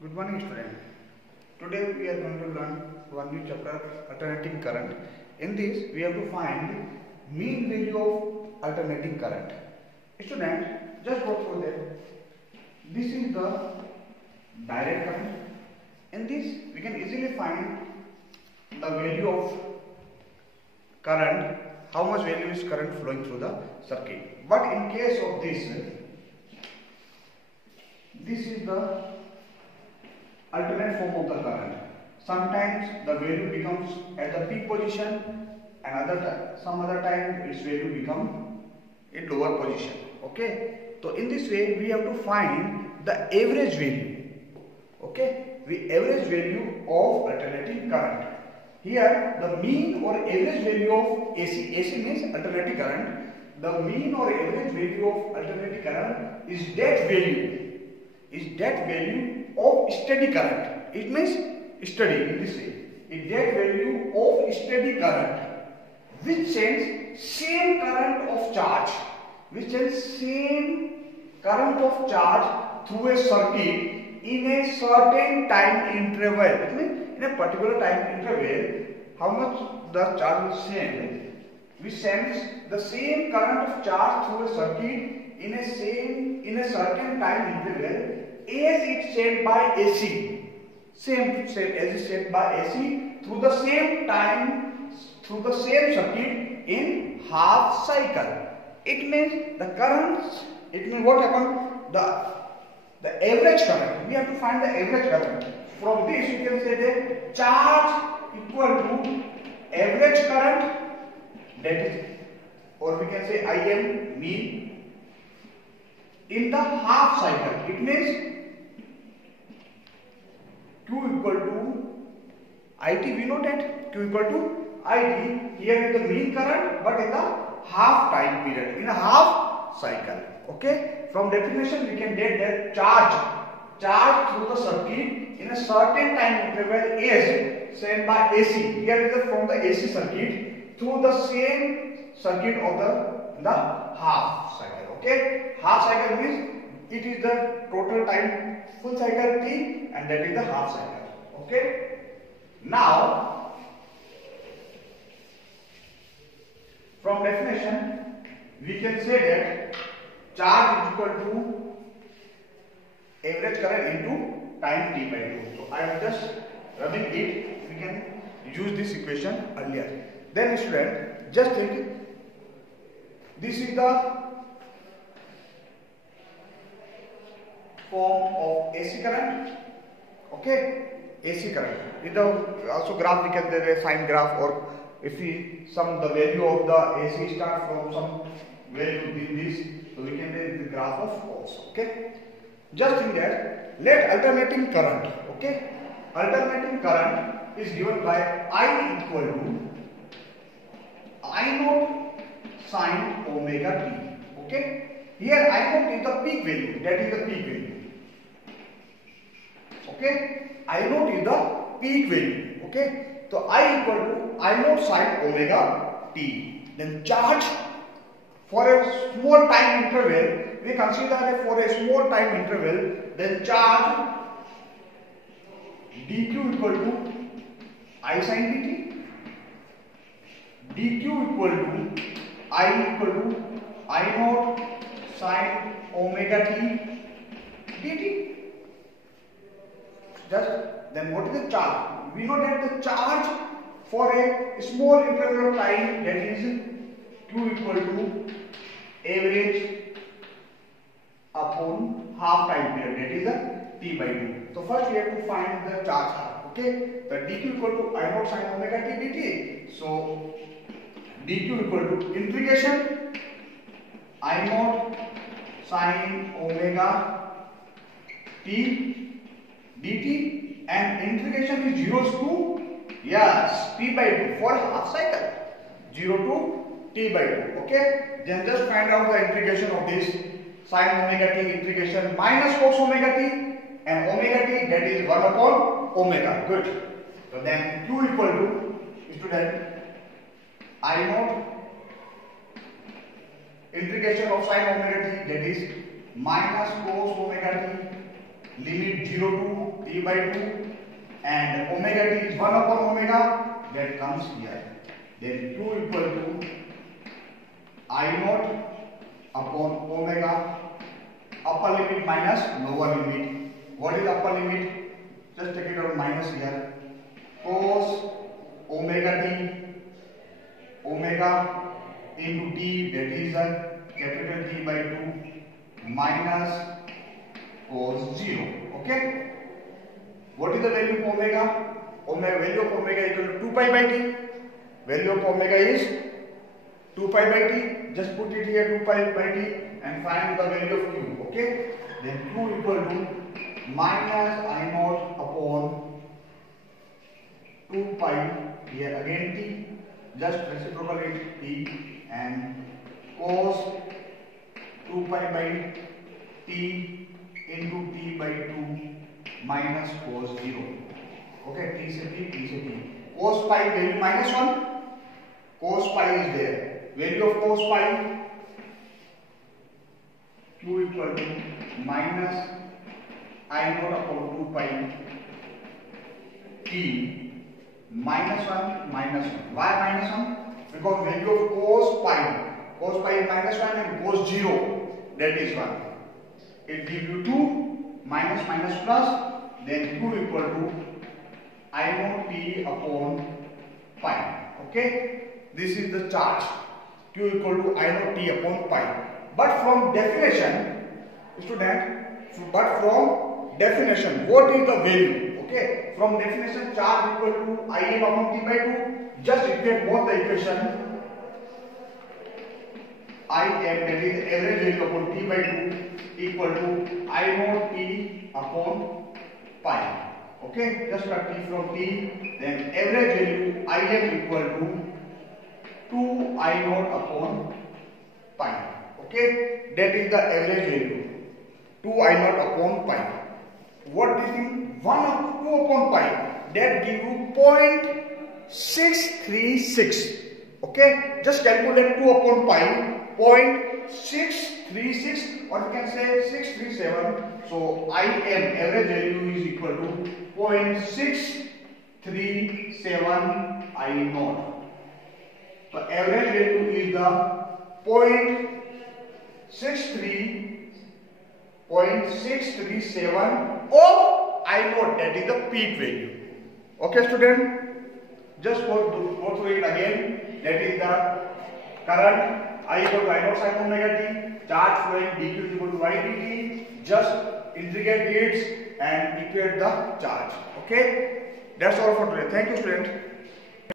Good morning, student. Today we are going to learn one new chapter, alternating current. In this, we have to find mean value of alternating current. Student, just go through that. This is the direct current. In this, we can easily find the value of current, how much value is current flowing through the circuit. But in case of this is the alternate form of the current. Sometimes the value becomes at the peak position, and some other time its value become in lower position. Okay, so in this way we have to find the average value. Okay, the average value of alternating current. Here the mean or average value of AC means alternating current. The mean or average value of alternating current is that value of steady current. It means steady in this way. Is that value of steady current which sends same current of charge, through a circuit in a certain time interval. It means in a particular time interval, how much the charge will send. We send the same current of charge through a circuit in a certain time interval as it sent by AC. Same as it sent by AC through the same time, through the same circuit in half cycle. It means the currents. It means what happened? The average current. We have to find the average current. From this you can say that charge equal to average current, that is, or we can say IM mean in the half cycle. It means Q equal to IT. We know that Q equal to IT. Here is the mean current, but in the half time period, in a half cycle. Okay. From definition, we can get that charge through the circuit in a certain time interval is sent by AC. Here is from the AC circuit through the same circuit of the half cycle. Okay. Half cycle means it is the total time, full cycle T, and that is the half cycle. Okay. Now, from definition, we can say that charge is equal to average current into time T by 2. So I am just rubbing it. We can use this equation earlier. Then student, just think, this is the form of AC current. Okay, AC current. With the also graph we can do a sine graph, or if we sum the value of the AC start from some value in this, so we can take the graph of also. Okay, just think that let alternating current. Okay, alternating current is given by I equal to I naught sine omega t. Okay, here I naught is the peak value. That is the peak value. Okay, I naught is the peak value. Okay, so I equal to I naught sine omega t. Then charge for a small time interval, we consider for a small time interval, then charge dq equal to I sin dt, dq equal to I naught sine omega t dt. Just then what is the charge? We know that the charge for a small interval of time, that is Q equal to average upon half time period, that is the T by 2. So first we have to find the charge half. Okay, the dq equal to I naught sine omega t dt. So dq equal to integration I naught sine omega t dt, and integration is 0 to t by 2 for half cycle, 0 to t by 2. Okay, then just find out the integration of this sine omega t integration minus cos omega t, and omega t, that is 1 upon omega. Good. So then Q equal to, student, I naught integration of sine omega t, that is minus cos omega t limit 0 to t by 2 and omega t is 1 upon omega, that comes here. Then q equal to I naught upon omega, upper limit minus lower limit. What is upper limit? Just take it out minus here. Cos omega t, omega into t, that is a capital T by 2 minus cos 0. Okay. What is the value of omega? Value of omega is equal to 2 pi by t. Value of omega is 2 pi by t. Just put it here 2 pi by t and find the value of q. Okay. Then q equal to minus I naught upon 2 pi, here again t, just reciprocal it t, and cos 2 pi by t into t by 2 minus cos 0. Okay, t से t. Cos pi value minus 1. Cos pi is there. Value of cos pi q equal to minus I naught upon 2 pi t minus 1 minus 1. Why minus 1? Because value of cos pi is minus 1 and cos 0, that is 1. It gives you 2 minus minus plus, then q equal to I naught t upon pi. Okay, this is the charge. Q equal to I naught t upon pi. But from definition, student, what is the value? Okay, from definition, charge equal to Im upon t by 2. Just equate both the equation. Im, that is average value upon t by 2, equal to I naught t upon pi. Okay, just a t from t, then average value Im equal to 2 I naught upon pi. Okay, that is the average value 2 I naught upon pi. What is in 2 upon pi? That give you 0.636. Okay, just calculate 2 upon pi, 0.636, or you can say 637. So Im average value is equal to 0.637 I naught. So average value is the 0.637 of I naught, that is the peak value. Okay, student, just go through it again. That is the current I equal to I naught sin omega t, charge flowing dq is equal to y dt. Just integrate it and equate the charge. Okay, that's all for today. Thank you, student.